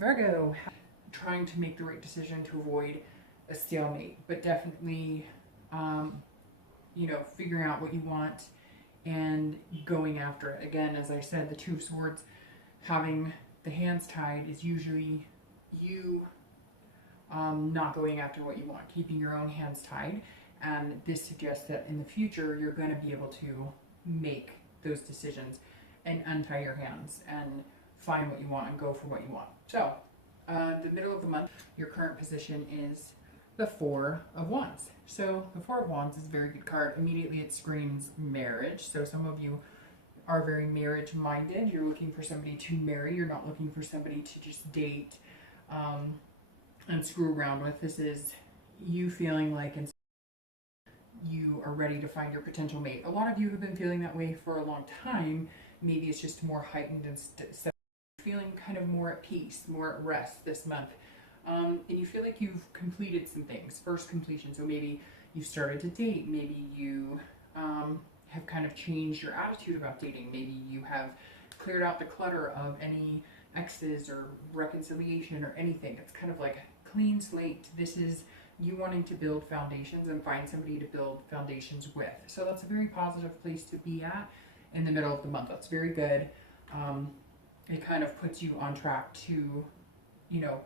Virgo, trying to make the right decision to avoid a stalemate, but definitely, you know, figuring out what you want and going after it. Again, as I said, the Two of Swords, having the hands tied is usually you not going after what you want, keeping your own hands tied. And this suggests that in the future, you're going to be able to make those decisions and untie your hands and find what you want and go for what you want. So, the middle of the month, your current position is the Four of Wands. So the Four of Wands is a very good card. Immediately it screams marriage. So some of you are very marriage minded. You're looking for somebody to marry. You're not looking for somebody to just date and screw around with. This is you feeling like you are ready to find your potential mate. A lot of you have been feeling that way for a long time. Maybe it's just more heightened and feeling kind of more at peace, more at rest this month. And you feel like you've completed some things, first completion. So maybe you started to date, maybe you have kind of changed your attitude about dating, maybe you have cleared out the clutter of any exes or reconciliation or anything. It's kind of like a clean slate. This is you wanting to build foundations and find somebody to build foundations with. So that's a very positive place to be at in the middle of the month. That's very good. It kind of puts you on track to, you know,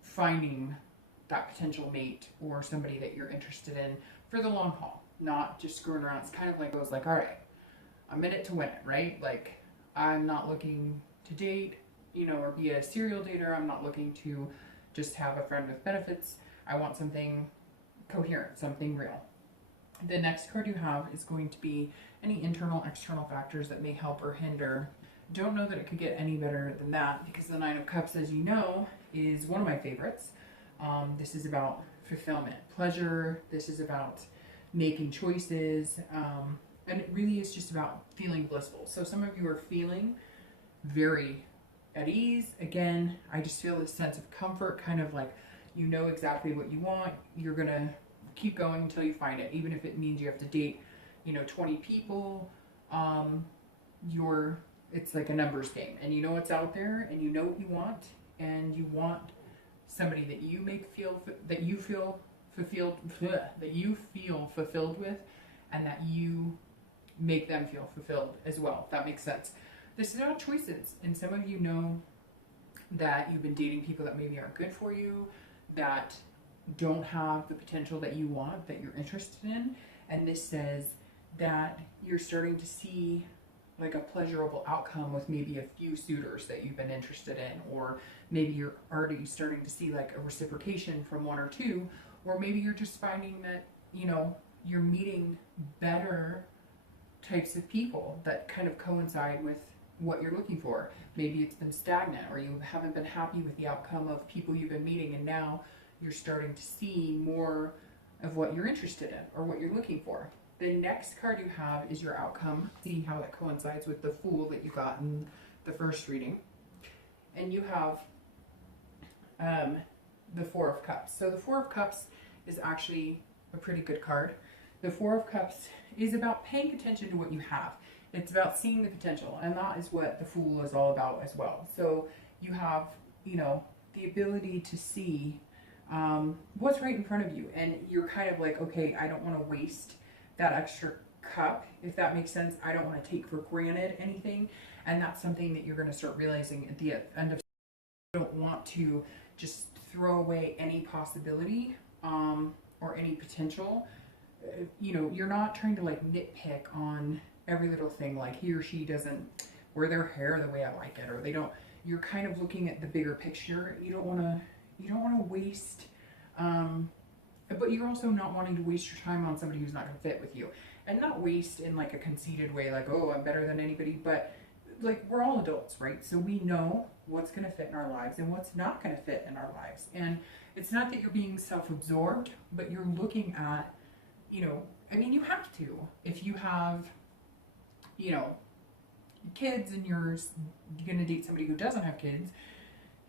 finding that potential mate or somebody that you're interested in for the long haul, not just screwing around. It's kind of like, I was like, all right, I'm in it to win it, right? Like, I'm not looking to date, you know, or be a serial dater. I'm not looking to just have a friend with benefits. I want something coherent, something real. The next card you have is going to be any internal, external factors that may help or hinder. Don't know that it could get any better than that, because the Nine of Cups, as you know, is one of my favorites. This is about fulfillment, pleasure. This is about making choices. And it really is just about feeling blissful. So some of you are feeling very at ease. Again, I just feel this sense of comfort, kind of like you know exactly what you want. You're going to keep going until you find it, even if it means you have to date, you know, 20 people. It's like a numbers game, and you know what's out there, and you know what you want, and you want somebody that you feel fulfilled with, and that you make them feel fulfilled as well, if that makes sense. This is about choices, and some of you know that you've been dating people that maybe aren't good for you, that don't have the potential that you want, that you're interested in, and this says that you're starting to see like a pleasurable outcome with maybe a few suitors that you've been interested in, or maybe you're already starting to see like a reciprocation from one or two, or maybe you're just finding that, you know, you're meeting better types of people that kind of coincide with what you're looking for. Maybe it's been stagnant, or you haven't been happy with the outcome of people you've been meeting, and now you're starting to see more of what you're interested in or what you're looking for. The next card you have is your outcome. See how that coincides with the Fool that you got in the first reading. And you have the Four of Cups. So the Four of Cups is actually a pretty good card. The Four of Cups is about paying attention to what you have. It's about seeing the potential, and that is what the Fool is all about as well. So you have, you know, the ability to see what's right in front of you, and you're kind of like, okay, I don't want to waste that extra cup, if that makes sense. I don't want to take for granted anything, and that's something that you're going to start realizing at the end of. You don't want to just throw away any possibility or any potential. You know, you're not trying to like nitpick on every little thing, like he or she doesn't wear their hair the way I like it, or they don't. You're kind of looking at the bigger picture. You don't want to waste. But you're also not wanting to waste your time on somebody who's not going to fit with you. And not waste in like a conceited way, like, oh, I'm better than anybody. But like, we're all adults, right? So we know what's going to fit in our lives and what's not going to fit in our lives. And it's not that you're being self-absorbed, but you're looking at, you know, I mean, you have to. If you have, you know, kids and you're going to date somebody who doesn't have kids,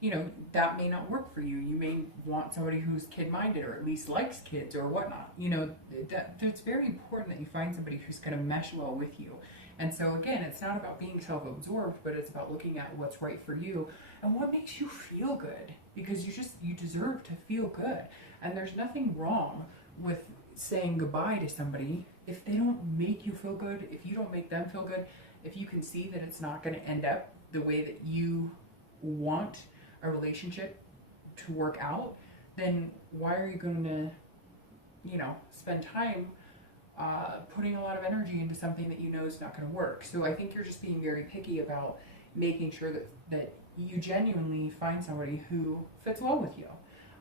you know, that may not work for you. You may want somebody who's kid-minded, or at least likes kids or whatnot. You know, that's very important that you find somebody who's going to mesh well with you. And so again, it's not about being self-absorbed, but it's about looking at what's right for you and what makes you feel good, because you deserve to feel good. And there's nothing wrong with saying goodbye to somebody if they don't make you feel good, if you don't make them feel good, if you can see that it's not going to end up the way that you want a relationship to work out, then why are you going to, spend time putting a lot of energy into something that you know is not going to work? So I think you're just being very picky about making sure that you genuinely find somebody who fits well with you.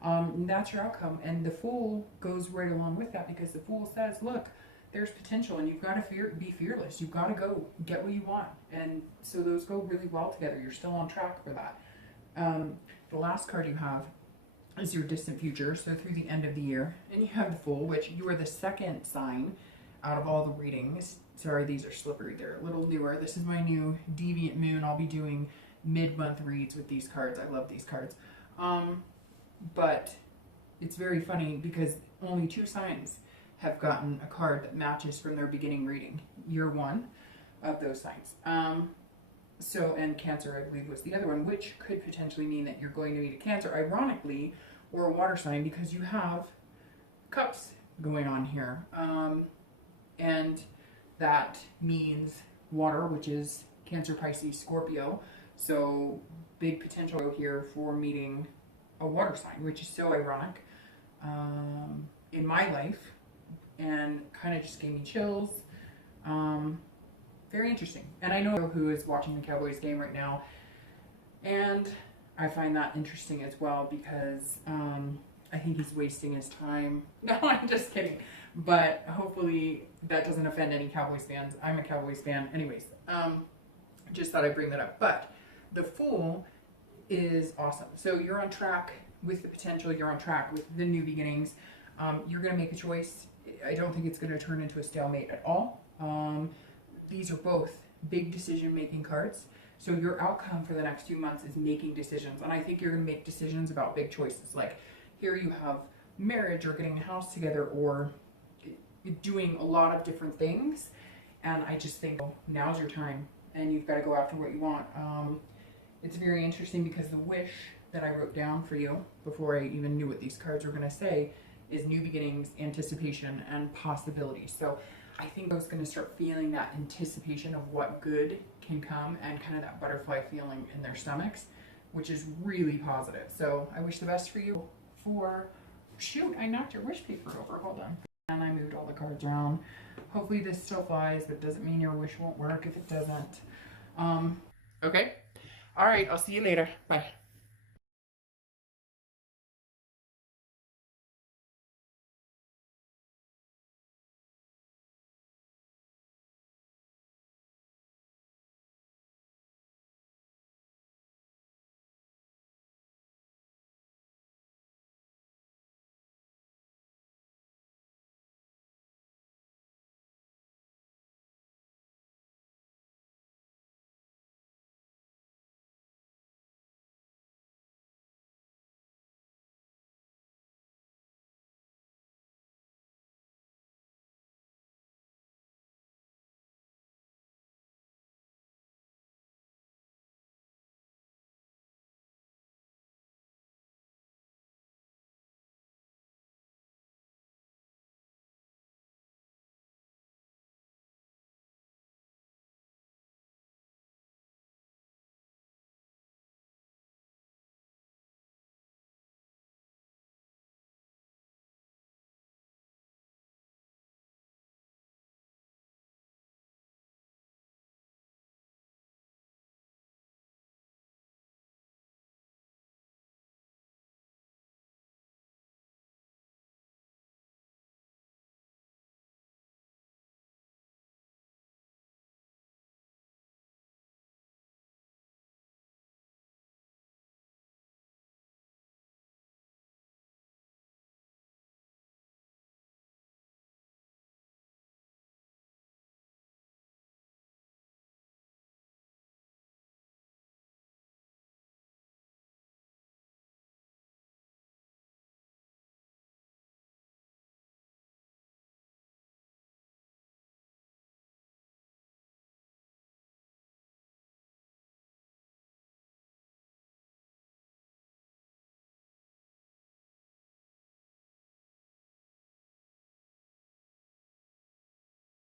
And that's your outcome. And the Fool goes right along with that, because the Fool says, look, there's potential, and you've got to be fearless. You've got to go get what you want. And so those go really well together. You're still on track for that. The last card you have is your distant future, so through the end of the year. And you have the Fool, which you are the second sign out of all the readings. Sorry, these are slippery. They're a little newer. This is my new Deviant Moon. I'll be doing mid-month reads with these cards. I love these cards. But it's very funny because only 2 signs have gotten a card that matches from their beginning reading. You're one of those signs. And Cancer, I believe, was the other one, which could potentially mean that you're going to meet a Cancer, ironically, or a water sign, because you have cups going on here. And that means water, which is Cancer, Pisces, Scorpio. So big potential here for meeting a water sign, which is so ironic in my life, and kind of just gave me chills. Very interesting. And I know who is watching the Cowboys game right now, and I find that interesting as well, because I think he's wasting his time. No, I'm just kidding. But hopefully that doesn't offend any Cowboys fans. I'm a Cowboys fan anyways. Just thought I'd bring that up. But the Fool is awesome. So you're on track with the potential. You're on track with the new beginnings. You're going to make a choice. I don't think it's going to turn into a stalemate at all. These are both big decision-making cards. So your outcome for the next few months is making decisions. And I think you're going to make decisions about big choices. Like here you have marriage, or getting a house together, or doing a lot of different things. And I just think now's your time, and you've got to go after what you want. It's very interesting because the wish that I wrote down for you before I even knew what these cards were going to say is new beginnings, anticipation, and possibility. So I think I was going to start feeling that anticipation of what good can come, and kind of that butterfly feeling in their stomachs, which is really positive. So I wish the best for you. Shoot, I knocked your wish paper over. Hold on. And I moved all the cards around. Hopefully this still flies, but doesn't mean your wish won't work if it doesn't. Okay. All right, I'll see you later. Bye.